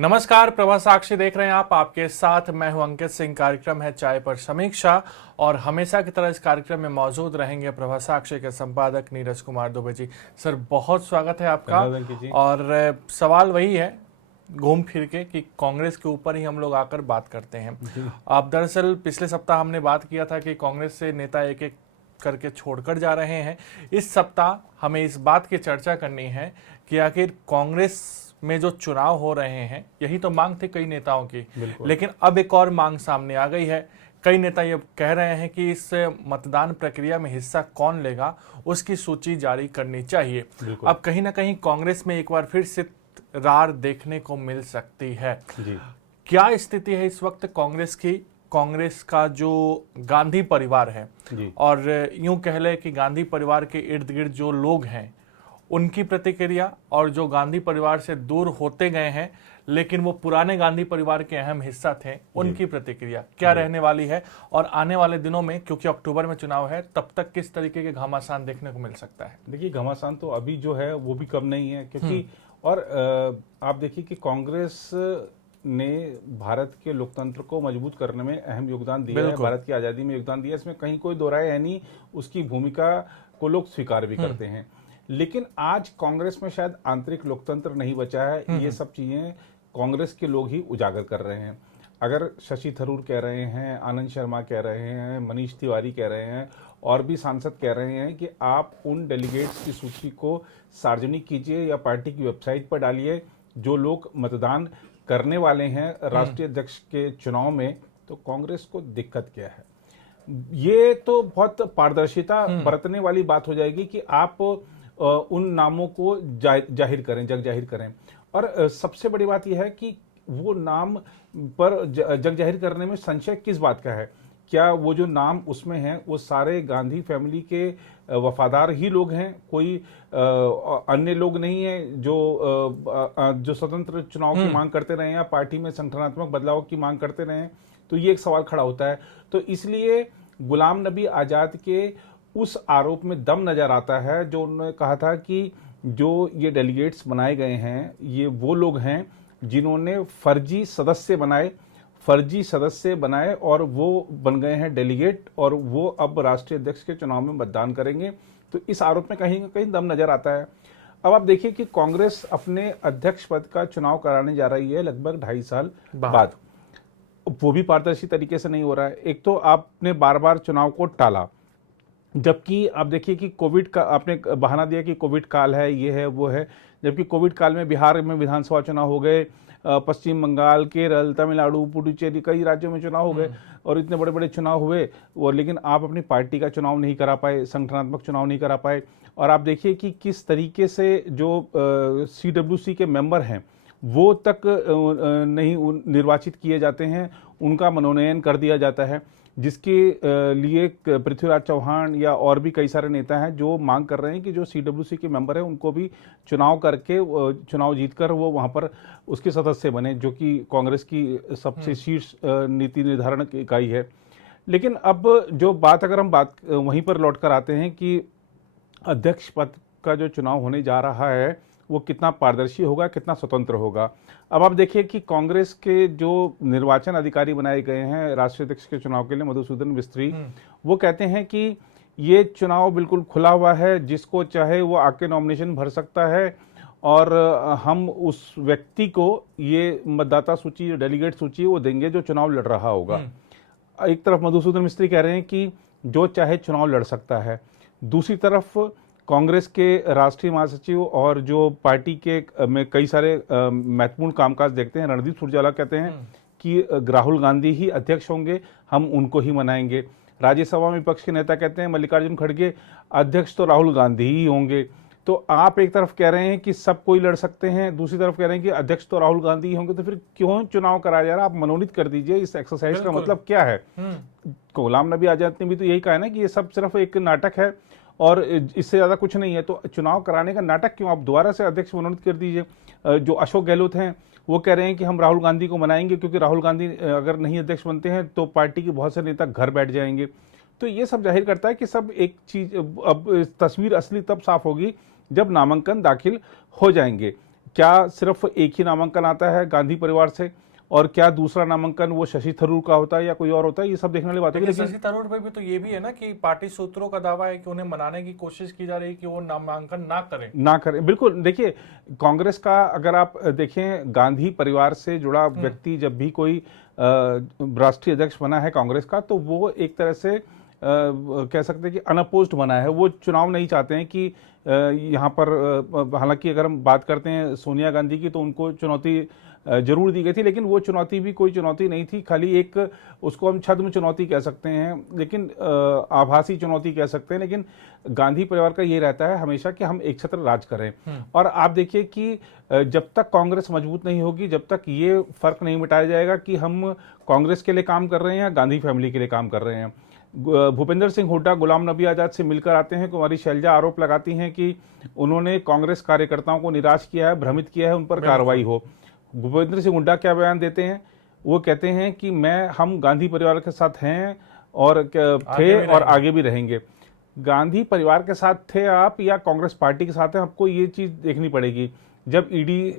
नमस्कार, प्रभा साक्षी देख रहे हैं आप। आपके साथ मैं हूं अंकित सिंह। कार्यक्रम है चाय पर समीक्षा और हमेशा की तरह इस कार्यक्रम में मौजूद रहेंगे प्रभा साक्षी के संपादक नीरज कुमार दुबे जी। सर, बहुत स्वागत है आपका। और सवाल वही है घूम फिर के कि कांग्रेस के ऊपर ही हम लोग आकर बात करते हैं। आप दरअसल पिछले सप्ताह हमने बात किया था कि कांग्रेस से नेता एक एक करके छोड़कर जा रहे हैं। इस सप्ताह हमें इस बात की चर्चा करनी है कि आखिर कांग्रेस में जो चुनाव हो रहे हैं, यही तो मांग थी कई नेताओं की, लेकिन अब एक और मांग सामने आ गई है। कई नेता ये कह रहे हैं कि इस मतदान प्रक्रिया में हिस्सा कौन लेगा उसकी सूची जारी करनी चाहिए। अब कहीं ना कहीं कांग्रेस में एक बार फिर से रार देखने को मिल सकती है। क्या स्थिति है इस वक्त कांग्रेस की? कांग्रेस का जो गांधी परिवार है, और यूं कह ले कि गांधी परिवार के इर्द गिर्द जो लोग हैं उनकी प्रतिक्रिया, और जो गांधी परिवार से दूर होते गए हैं लेकिन वो पुराने गांधी परिवार के अहम हिस्सा थे, उनकी प्रतिक्रिया क्या रहने वाली है? और आने वाले दिनों में, क्योंकि अक्टूबर में चुनाव है, तब तक किस तरीके के घमासान देखने को मिल सकता है? देखिए, घमासान तो अभी जो है वो भी कम नहीं है, क्योंकि और आप देखिए कि कांग्रेस ने भारत के लोकतंत्र को मजबूत करने में अहम योगदान दिया है, भारत की आजादी में योगदान दिया है, इसमें कहीं कोई दो राय है नहीं। उसकी भूमिका को लोग स्वीकार भी करते हैं। लेकिन आज कांग्रेस में शायद आंतरिक लोकतंत्र नहीं बचा है। ये सब चीजें कांग्रेस के लोग ही उजागर कर रहे हैं। अगर शशि थरूर कह रहे हैं, आनंद शर्मा कह रहे हैं, मनीष तिवारी कह रहे हैं, और भी सांसद कह रहे हैं कि आप उन डेलीगेट्स की सूची को सार्वजनिक कीजिए या पार्टी की वेबसाइट पर डालिए जो लोग मतदान करने वाले हैं राष्ट्रीय अध्यक्ष के चुनाव में, तो कांग्रेस को दिक्कत क्या है? ये तो बहुत पारदर्शिता बरतने वाली बात हो जाएगी कि आप उन नामों को जाहिर करें, जग जाहिर करें। और सबसे बड़ी बात यह है कि वो नाम पर जग जाहिर करने में संशय किस बात का है? क्या वो जो नाम उसमें हैं वो सारे गांधी फैमिली के वफादार ही लोग हैं? कोई अन्य लोग नहीं है जो स्वतंत्र चुनाव की मांग करते रहे या पार्टी में संगठनात्मक बदलाव की मांग करते रहे? तो ये एक सवाल खड़ा होता है। तो इसलिए गुलाम नबी आजाद के उस आरोप में दम नजर आता है जो उन्होंने कहा था कि जो ये डेलीगेट्स बनाए गए हैं ये वो लोग हैं जिन्होंने फर्जी सदस्य बनाए और वो बन गए हैं डेलीगेट, और वो अब राष्ट्रीय अध्यक्ष के चुनाव में मतदान करेंगे। तो इस आरोप में कहीं ना कहीं दम नजर आता है। अब आप देखिए कि कांग्रेस अपने अध्यक्ष पद का चुनाव कराने जा रही है लगभग 2.5 साल बाद। वो भी पारदर्शी तरीके से नहीं हो रहा है। एक तो आपने बार बार चुनाव को टाला, जबकि आप देखिए कि कोविड का आपने बहाना दिया कि कोविड काल है, ये है वो है, जबकि कोविड काल में बिहार में विधानसभा चुनाव हो गए, पश्चिम बंगाल, केरल, तमिलनाडु, पुडुचेरी, कई राज्यों में चुनाव हो गए और इतने बड़े बड़े चुनाव हुए, और लेकिन आप अपनी पार्टी का चुनाव नहीं करा पाए, संगठनात्मक चुनाव नहीं करा पाए। और आप देखिए कि किस तरीके से जो CWC के मेंबर हैं वो तक नहीं निर्वाचित किए जाते हैं, उनका मनोनयन कर दिया जाता है, जिसके लिए पृथ्वीराज चौहान या और भी कई सारे नेता हैं जो मांग कर रहे हैं कि जो CWC के मेंबर हैं उनको भी चुनाव करके, चुनाव जीतकर वो वहां पर उसके सदस्य बने, जो कि कांग्रेस की सबसे शीर्ष नीति निर्धारण की इकाई है। लेकिन अब जो बात, अगर हम बात वहीं पर लौट कर आते हैं कि अध्यक्ष पद का जो चुनाव होने जा रहा है वो कितना पारदर्शी होगा, कितना स्वतंत्र होगा। अब आप देखिए कि कांग्रेस के जो निर्वाचन अधिकारी बनाए गए हैं राष्ट्रीय अध्यक्ष के चुनाव के लिए, मधुसूदन मिस्त्री, वो कहते हैं कि ये चुनाव बिल्कुल खुला हुआ है, जिसको चाहे वो आके नॉमिनेशन भर सकता है, और हम उस व्यक्ति को ये मतदाता सूची, डेलीगेट सूची वो देंगे जो चुनाव लड़ रहा होगा। एक तरफ मधुसूदन मिस्त्री कह रहे हैं कि जो चाहे चुनाव लड़ सकता है, दूसरी तरफ कांग्रेस के राष्ट्रीय महासचिव और जो पार्टी के में कई सारे महत्वपूर्ण कामकाज देखते हैं, रणदीप सुरजेवाला कहते हैं कि राहुल गांधी ही अध्यक्ष होंगे, हम उनको ही मनाएंगे। राज्यसभा में विपक्ष के नेता कहते हैं, मल्लिकार्जुन खड़गे, अध्यक्ष तो राहुल गांधी ही होंगे। तो आप एक तरफ कह रहे हैं कि सब कोई लड़ सकते हैं, दूसरी तरफ कह रहे हैं कि अध्यक्ष तो राहुल गांधी ही होंगे, तो फिर क्यों चुनाव कराया जा रहा है? आप मनोनीत कर दीजिए। इस एक्सरसाइज का मतलब क्या है? गुलाम नबी आजाद ने भी तो यही कहा है ना कि ये सब सिर्फ एक नाटक है और इससे ज्यादा कुछ नहीं है। तो चुनाव कराने का नाटक क्यों? आप दोबारा से अध्यक्ष मनोनीत कर दीजिए। जो अशोक गहलोत हैं वो कह रहे हैं कि हम राहुल गांधी को मनाएंगे, क्योंकि राहुल गांधी अगर नहीं अध्यक्ष बनते हैं तो पार्टी के बहुत से नेता घर बैठ जाएंगे। तो ये सब जाहिर करता है कि सब एक चीज, अब तस्वीर असली तब साफ होगी जब नामांकन दाखिल हो जाएंगे। क्या सिर्फ एक ही नामांकन आता है गांधी परिवार से, और क्या दूसरा नामांकन वो शशि थरूर का होता है या कोई और होता है, ये सब देखने वाली बात होगी। लेकिन शशि थरूर पे भी तो ये भी है ना कि पार्टी सूत्रों का दावा है कि उन्हें मनाने की कोशिश की जा रही है कि वो नामांकन ना करें। बिल्कुल। देखिए, कांग्रेस का अगर आप देखें, गांधी परिवार से जुड़ा व्यक्ति जब भी कोई राष्ट्रीय अध्यक्ष बना है कांग्रेस का, तो वो एक तरह से कह सकते हैं कि अनअपोज्ड बना है। वो चुनाव नहीं चाहते हैं कि यहाँ पर, हालांकि अगर हम बात करते हैं सोनिया गांधी की, तो उनको चुनौती जरूर दी गई थी, लेकिन वो चुनौती भी कोई चुनौती नहीं थी, खाली एक उसको हम छद्म चुनौती कह सकते हैं, लेकिन आभासी चुनौती कह सकते हैं। लेकिन गांधी परिवार का ये रहता है हमेशा कि हम एक छत्र राज करें। और आप देखिए कि जब तक कांग्रेस मजबूत नहीं होगी, जब तक ये फर्क नहीं मिटाया जाएगा कि हम कांग्रेस के लिए काम कर रहे हैं या गांधी फैमिली के लिए काम कर रहे हैं। भूपेंद्र सिंह हुड्डा गुलाम नबी आजाद से मिलकर आते हैं, कुमारी शैलजा आरोप लगाती हैं कि उन्होंने कांग्रेस कार्यकर्ताओं को निराश किया है, भ्रमित किया है, उन पर कार्रवाई हो। भूपेंद्र सिंह हुड्डा क्या बयान देते हैं? वो कहते हैं कि हम गांधी परिवार के साथ हैं और थे और आगे भी रहेंगे। गांधी परिवार के साथ थे आप या कांग्रेस पार्टी के साथ हैं, आपको ये चीज देखनी पड़ेगी। जब ईडी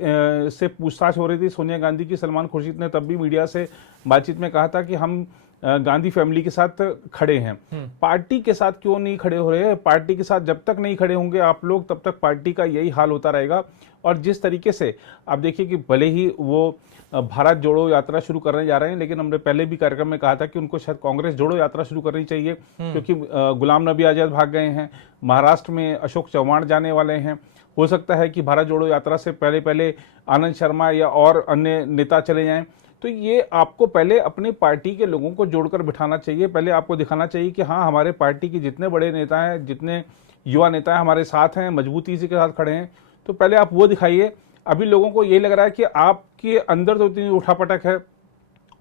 से पूछताछ हो रही थी सोनिया गांधी की, सलमान खुर्शीद ने तब भी मीडिया से बातचीत में कहा था कि हम गांधी फैमिली के साथ खड़े हैं। पार्टी के साथ क्यों नहीं खड़े हो रहे हैं? पार्टी के साथ जब तक नहीं खड़े होंगे आप लोग, तब तक पार्टी का यही हाल होता रहेगा। और जिस तरीके से आप देखिए कि भले ही वो भारत जोड़ो यात्रा शुरू करने जा रहे हैं, लेकिन हमने पहले भी कार्यक्रम में कहा था कि उनको शायद कांग्रेस जोड़ो यात्रा शुरू करनी चाहिए, क्योंकि गुलाम नबी आजाद भाग गए हैं, महाराष्ट्र में अशोक चव्हाण जाने वाले हैं। हो सकता है कि भारत जोड़ो यात्रा से पहले आनंद शर्मा या और अन्य नेता चले जाएं। तो ये आपको पहले अपनी पार्टी के लोगों को जोड़कर बिठाना चाहिए। पहले आपको दिखाना चाहिए कि हाँ, हमारे पार्टी के जितने बड़े नेता हैं, जितने युवा नेता हैं, हमारे साथ हैं, मजबूती से के साथ खड़े हैं। तो पहले आप वो दिखाइए। अभी लोगों को यही लग रहा है कि आपके अंदर तो इतनी उठापटक है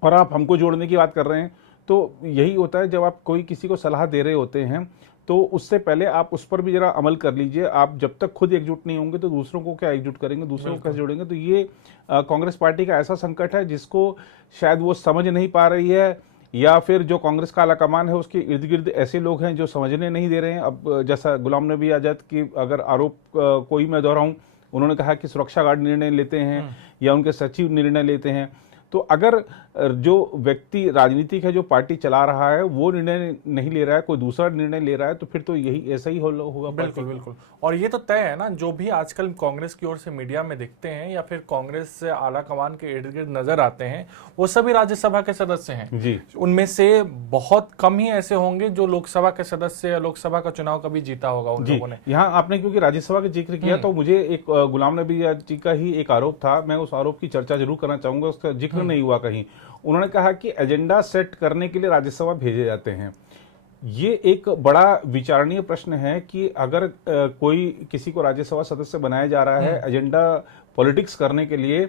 और आप हमको जोड़ने की बात कर रहे हैं। तो यही होता है, जब आप कोई किसी को सलाह दे रहे होते हैं तो उससे पहले आप उस पर भी जरा अमल कर लीजिए। आप जब तक खुद एकजुट नहीं होंगे तो दूसरों को क्या एकजुट करेंगे, दूसरों को कैसे जोड़ेंगे? तो ये कांग्रेस पार्टी का ऐसा संकट है जिसको शायद वो समझ नहीं पा रही है, या फिर जो कांग्रेस का आलाकमान है उसके इर्द गिर्द ऐसे लोग हैं जो समझने नहीं दे रहे हैं। अब जैसा गुलाम नबी आजाद की अगर आरोप कोई मैं दोहराऊं, उन्होंने कहा कि सुरक्षा गार्ड निर्णय लेते हैं या उनके सचिव निर्णय लेते हैं। तो अगर जो व्यक्ति राजनीतिक है, जो पार्टी चला रहा है, वो निर्णय नहीं ले रहा है, कोई दूसरा निर्णय ले रहा है, तो फिर तो यही ऐसा ही होगा। बिल्कुल बिल्कुल। और ये तो तय है ना, जो भी आजकल कांग्रेस की ओर से मीडिया में दिखते हैं या फिर कांग्रेस से आला कमान के इर्द गिर्द नजर आते हैं, वो सभी राज्यसभा के सदस्य हैं जी। उनमें से बहुत कम ही ऐसे होंगे जो लोकसभा के सदस्य या लोकसभा का चुनाव कभी जीता होगा उन लोगों ने। यहाँ आपने क्योंकि राज्यसभा का जिक्र किया, तो मुझे एक गुलाम नबी जी का ही एक आरोप था, मैं उस आरोप की चर्चा जरूर करना चाहूंगा। उसका जिक्र नहीं हुआ कहीं। उन्होंने कहा कि एजेंडा सेट करने के लिए राज्यसभा भेजे जाते हैं। ये एक बड़ा विचारणीय प्रश्न है कि अगर कोई किसी को राज्यसभा सदस्य बनाया जा रहा है एजेंडा पॉलिटिक्स करने के लिए,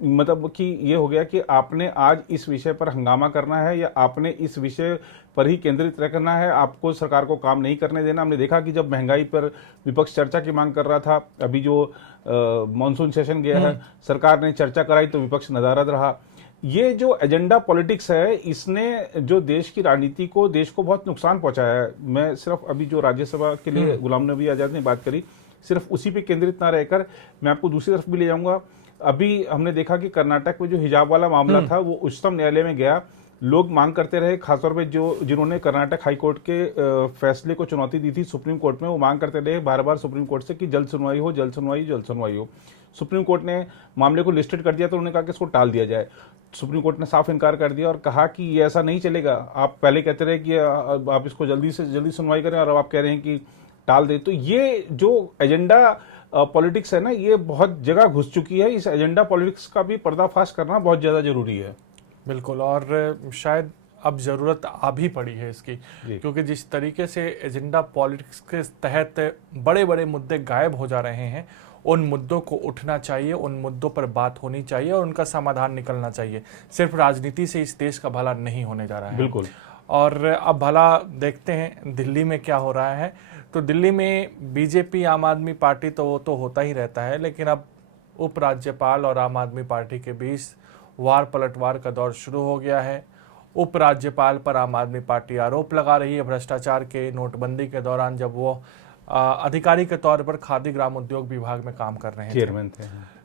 मतलब कि ये हो गया कि आपने आज इस विषय पर हंगामा करना है या आपने इस विषय पर ही केंद्रित रखना है, आपको सरकार को काम नहीं करने देना। हमने देखा कि जब महंगाई पर विपक्ष चर्चा की मांग कर रहा था, अभी जो मॉनसून सेशन गया है, सरकार ने चर्चा कराई तो विपक्ष नदारद रहा। ये जो एजेंडा पॉलिटिक्स है, इसने जो देश की राजनीति को, देश को बहुत नुकसान पहुंचाया है। मैं सिर्फ अभी जो राज्यसभा के लिए गुलाम नबी आजाद ने बात करी, सिर्फ उसी पे केंद्रित ना रहकर मैं आपको दूसरी तरफ भी ले जाऊंगा। अभी हमने देखा कि कर्नाटक में जो हिजाब वाला मामला था वो उच्चतम न्यायालय में गया। लोग मांग करते रहे, खासतौर पे जिन्होंने कर्नाटक हाईकोर्ट के फैसले को चुनौती दी थी सुप्रीम कोर्ट में, वो मांग करते रहे बार बार सुप्रीम कोर्ट से कि जल्द सुनवाई हो, जल्द सुनवाई, जल्द सुनवाई हो। सुप्रीम कोर्ट ने मामले को लिस्टेड कर दिया तो उन्होंने कहा कि इसको टाल दिया जाए। सुप्रीम कोर्ट ने साफ इनकार कर दिया और कहा कि ये ऐसा नहीं चलेगा। आप पहले कहते रहे कि आप इसको जल्दी से जल्दी सुनवाई करें और अब आप कह रहे हैं कि टाल दे। तो ये जो एजेंडा पॉलिटिक्स है ना, ये बहुत जगह घुस चुकी है। इस एजेंडा पॉलिटिक्स का भी पर्दाफाश करना बहुत ज्यादा जरूरी है। बिल्कुल। और शायद अब जरूरत आ भी पड़ी है इसकी, क्योंकि जिस तरीके से एजेंडा पॉलिटिक्स के तहत बड़े बड़े मुद्दे गायब हो जा रहे हैं, उन मुद्दों को उठना चाहिए, उन मुद्दों पर बात होनी चाहिए और उनका समाधान निकलना चाहिए। सिर्फ राजनीति से इस देश का भला नहीं होने जा रहा है। बिल्कुल। और अब भला देखते हैं दिल्ली में क्या हो रहा है। तो दिल्ली में बीजेपी आम आदमी पार्टी तो वो तो होता ही रहता है, लेकिन अब उपराज्यपाल और आम आदमी पार्टी के बीच वार पलटवार का दौर शुरू हो गया है। उपराज्यपाल पर आम आदमी पार्टी आरोप लगा रही है भ्रष्टाचार के। नोटबंदी के दौरान जब वो अधिकारी के तौर पर खादी ग्राम उद्योग विभाग में काम कर रहे हैं, चेयरमैन थे।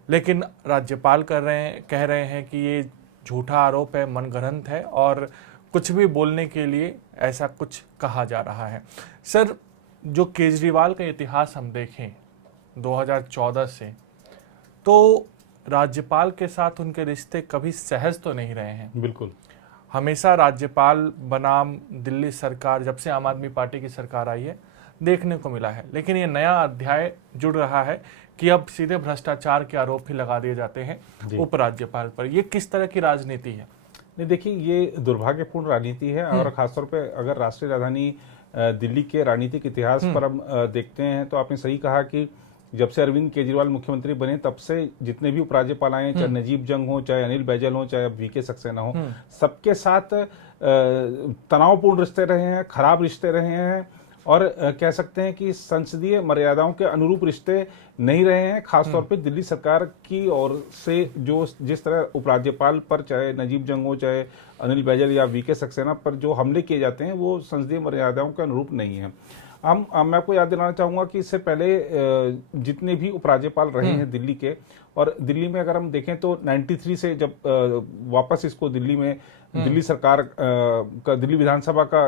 लेकिन राज्यपाल कह रहे हैं कि ये झूठा आरोप है, मनगढ़ंत है और कुछ भी बोलने के लिए ऐसा कुछ कहा जा रहा है। सर, जो केजरीवाल का इतिहास हम देखें 2014 से, तो राज्यपाल के साथ उनके रिश्ते कभी सहज तो नहीं रहे हैं। बिल्कुल, हमेशा राज्यपाल बनाम दिल्ली सरकार, जब से आम आदमी पार्टी की सरकार आई है, देखने को मिला है। लेकिन ये नया अध्याय जुड़ रहा है कि अब सीधे भ्रष्टाचार के आरोप ही लगा दिए जाते हैं उपराज्यपाल पर। ये किस तरह की राजनीति है? नहीं, देखिए, ये दुर्भाग्यपूर्ण राजनीति है और खासतौर पे अगर राष्ट्रीय राजधानी दिल्ली के राजनीतिक इतिहास पर हम देखते हैं तो आपने सही कहा कि जब से अरविंद केजरीवाल मुख्यमंत्री बने तब से जितने भी उपराज्यपाल आए, चाहे नजीब जंग हो, चाहे अनिल बैजल हो, चाहे वीके सक्सेना हो, सबके साथ तनावपूर्ण रिश्ते रहे हैं, खराब रिश्ते रहे हैं और कह सकते हैं कि संसदीय मर्यादाओं के अनुरूप रिश्ते नहीं रहे हैं। खासतौर पे दिल्ली सरकार की ओर से जो जिस तरह उपराज्यपाल पर, चाहे नजीब जंग हो, चाहे अनिल बैजल या वीके सक्सेना पर जो हमले किए जाते हैं वो संसदीय मर्यादाओं के अनुरूप नहीं है। मैं आपको याद दिलाना चाहूंगा कि इससे पहले जितने भी उपराज्यपाल रहे हैं दिल्ली के, और दिल्ली में अगर हम देखें तो 93 से जब वापस इसको दिल्ली में दिल्ली सरकार का, दिल्ली विधानसभा का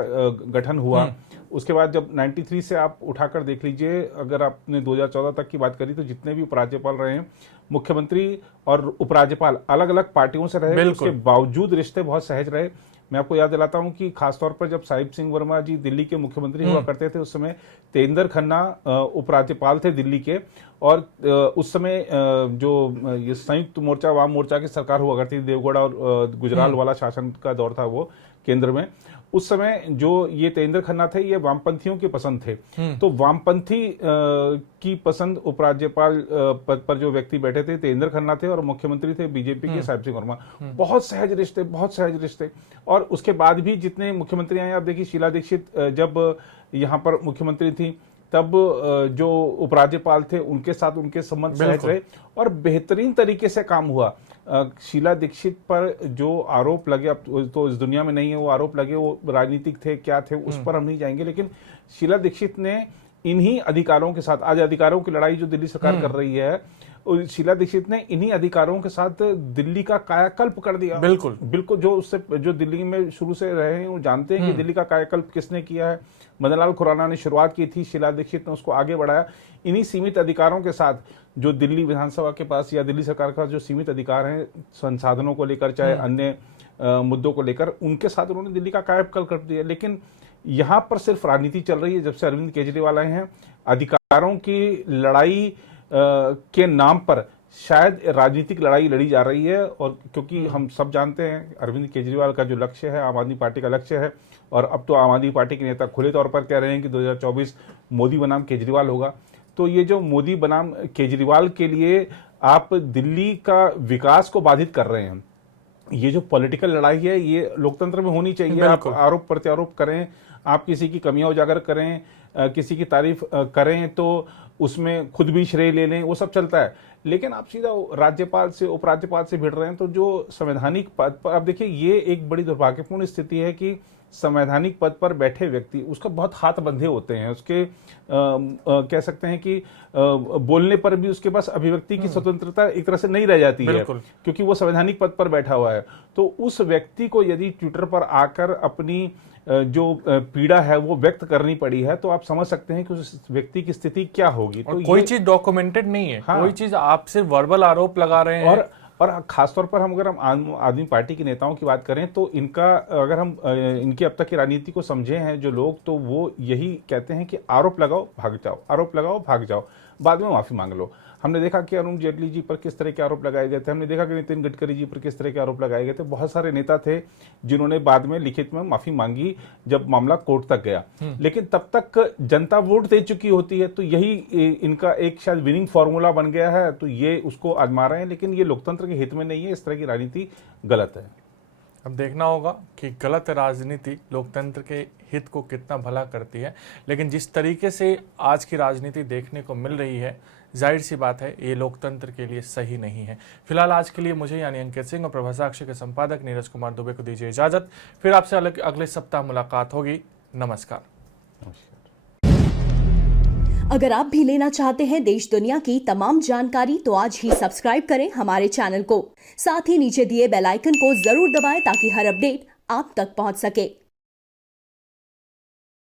गठन हुआ, उसके बाद जब 93 से आप उठाकर देख लीजिए, अगर आपने 2014 तक की बात करी तो जितने भी उपराज्यपाल रहे हैं, मुख्यमंत्री और उपराज्यपाल अलग अलग पार्टियों से रहे, उसके बावजूद रिश्ते बहुत सहज रहे। मैं आपको याद दिलाता हूं कि खासतौर पर जब साहिब सिंह वर्मा जी दिल्ली के मुख्यमंत्री हुआ करते थे, उस समय तेंदर खन्ना उपराज्यपाल थे दिल्ली के, और उस समय जो ये संयुक्त मोर्चा, वाम मोर्चा की सरकार हुआ करती थी, देवगौड़ा और गुजराल वाला शासन का दौर था वो केंद्र में। उस समय जो ये तेंदर खन्ना थे, ये वामपंथियों की पसंद थे, तो वामपंथी की पसंद उपराज्यपाल पद पर जो व्यक्ति बैठे थे तेंदर खन्ना थे और मुख्यमंत्री थे बीजेपी के साहिब सिंह वर्मा। बहुत सहज रिश्ते, बहुत सहज रिश्ते। और उसके बाद भी जितने मुख्यमंत्री आए, आप देखिए शीला दीक्षित जब यहाँ पर मुख्यमंत्री थी तब जो उपराज्यपाल थे उनके साथ उनके संबंध सहज रहे और बेहतरीन तरीके से काम हुआ। शीला दीक्षित पर जो आरोप लगे, अब तो इस दुनिया में नहीं है वो आरोप लगे, वो राजनीतिक थे क्या थे उस पर हम नहीं जाएंगे, लेकिन शीला दीक्षित ने इन्हीं अधिकारों के साथ, आज अधिकारों की लड़ाई जो दिल्ली सरकार कर रही है, शीला दीक्षित ने इन्हीं अधिकारों के साथ दिल्ली का कायाकल्प कर दिया। बिल्कुल बिल्कुल, जो दिल्ली में शुरू से रहे हैं वो जानते हैं कि दिल्ली का कायाकल्प किसने किया है। मदन लाल खुराना ने शुरुआत की थी, शीला दीक्षित ने उसको आगे बढ़ाया। इन्हीं सीमित अधिकारों के साथ जो दिल्ली विधानसभा के पास या दिल्ली सरकार का जो सीमित अधिकार है संसाधनों को लेकर, चाहे अन्य मुद्दों को लेकर, उनके साथ उन्होंने दिल्ली का कायाकल्प कर दिया। लेकिन यहाँ पर सिर्फ राजनीति चल रही है जब से अरविंद केजरीवाल आए हैं। अधिकारों की लड़ाई के नाम पर शायद राजनीतिक लड़ाई लड़ी जा रही है, और क्योंकि हम सब जानते हैं अरविंद केजरीवाल का जो लक्ष्य है आम आदमी पार्टी का लक्ष्य है, और अब तो आम आदमी पार्टी के नेता खुले तौर पर कह रहे हैं कि 2024 मोदी बनाम केजरीवाल होगा। तो ये जो मोदी बनाम केजरीवाल के लिए आप दिल्ली का विकास को बाधित कर रहे हैं, ये जो पॉलिटिकल लड़ाई है ये लोकतंत्र में होनी चाहिए। आप आरोप प्रत्यारोप करें, आप किसी की कमियां उजागर करें, किसी की तारीफ करें तो उसमें खुद भी श्रेय ले लें, वो सब चलता है। लेकिन आप सीधा राज्यपाल से, उपराज्यपाल से भिड़ रहे हैं, तो जो संवैधानिक पद पर, अब देखिए ये एक बड़ी दुर्भाग्यपूर्ण स्थिति है कि संवैधानिक पद पर बैठे व्यक्ति, उसका बहुत हाथ बंधे होते हैं, उसके कह सकते हैं कि बोलने पर भी उसके पास अभिव्यक्ति की स्वतंत्रता एक तरह से नहीं रह जाती है, क्योंकि वो संवैधानिक पद पर बैठा हुआ है। तो उस व्यक्ति को यदि ट्विटर पर आकर अपनी जो पीड़ा है वो व्यक्त करनी पड़ी है, तो आप समझ सकते हैं कि उस व्यक्ति की स्थिति क्या होगी। तो कोई चीज डॉक्यूमेंटेड नहीं है, कोई चीज आप सिर्फ वर्बल आरोप लगा रहे हैं। और खासतौर पर अगर हम आम आदमी पार्टी के नेताओं की बात करें तो इनका, अगर हम इनकी अब तक की राजनीति को समझे हैं जो लोग, तो वो यही कहते हैं कि आरोप लगाओ भाग जाओ, आरोप लगाओ भाग जाओ, बाद में माफी मांग लो। हमने देखा कि अरुण जेटली जी पर किस तरह के आरोप लगाए गए थे, हमने देखा कि नितिन गडकरी जी पर किस तरह के आरोप लगाए गए थे। बहुत सारे नेता थे जिन्होंने बाद में लिखित में माफी मांगी जब मामला कोर्ट तक गया, लेकिन तब तक जनता वोट दे चुकी होती है। तो यही इनका एक शायद विनिंग फॉर्मूला बन गया है, तो ये उसको आजमा रहे हैं, लेकिन ये लोकतंत्र के हित में नहीं है। इस तरह की राजनीति गलत है। अब देखना होगा कि गलत राजनीति लोकतंत्र के हित को कितना भला करती है, लेकिन जिस तरीके से आज की राजनीति देखने को मिल रही है, जाहिर सी बात है ये लोकतंत्र के लिए सही नहीं है। फिलहाल आज के लिए मुझे यानी अंकित सिंह और प्रभा साक्षी के संपादक नीरज कुमार दुबे को दीजिए इजाजत। फिर आपसे अगले सप्ताह मुलाकात होगी। नमस्कार। अगर आप भी लेना चाहते हैं देश दुनिया की तमाम जानकारी तो आज ही सब्सक्राइब करें हमारे चैनल को। साथ ही नीचे दिए बेल आइकन को जरूर दबाएं ताकि हर अपडेट आप तक पहुंच सके।